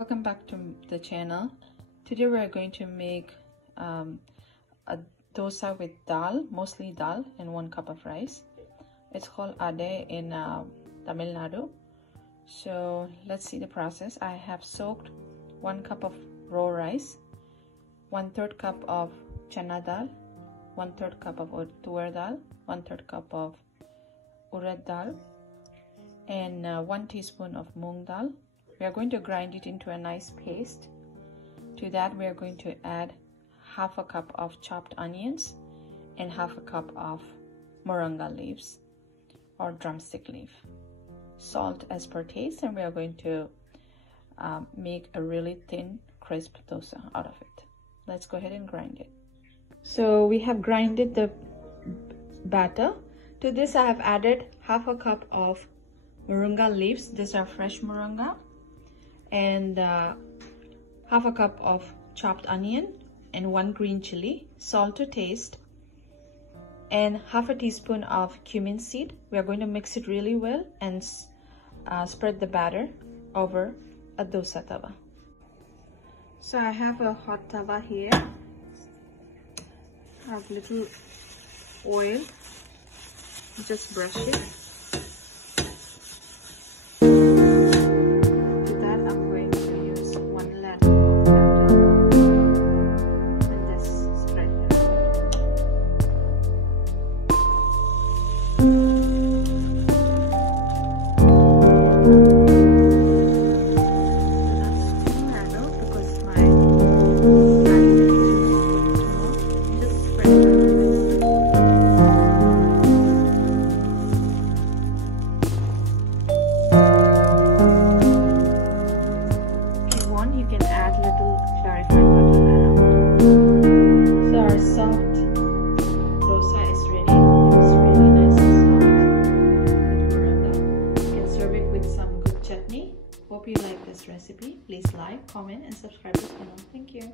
Welcome back to the channel. Today we are going to make a dosa with dal, mostly dal, and 1 cup of rice. It's called ade in Tamil Nadu. So let's see the process. I have soaked 1 cup of raw rice, 1/3 cup of chana dal, 1/3 cup of tur dal, 1/3 cup of urad dal, and 1 teaspoon of mung dal. We are going to grind it into a nice paste. To that we are going to add 1/2 cup of chopped onions and 1/2 cup of moringa leaves or drumstick leaf. Salt as per taste, and we are going to make a really thin, crisp dosa out of it. Let's go ahead and grind it. So we have grinded the batter. To this I have added 1/2 cup of moringa leaves. These are fresh moringa. And 1/2 cup of chopped onion and 1 green chili, salt to taste, and 1/2 teaspoon of cumin seed. We are going to mix it really well and spread the batter over a dosa tawa. So I have a hot tawa here. I have little oil. Just brush it. Hope you like this recipe. Please like, comment, and subscribe to the channel. Thank you.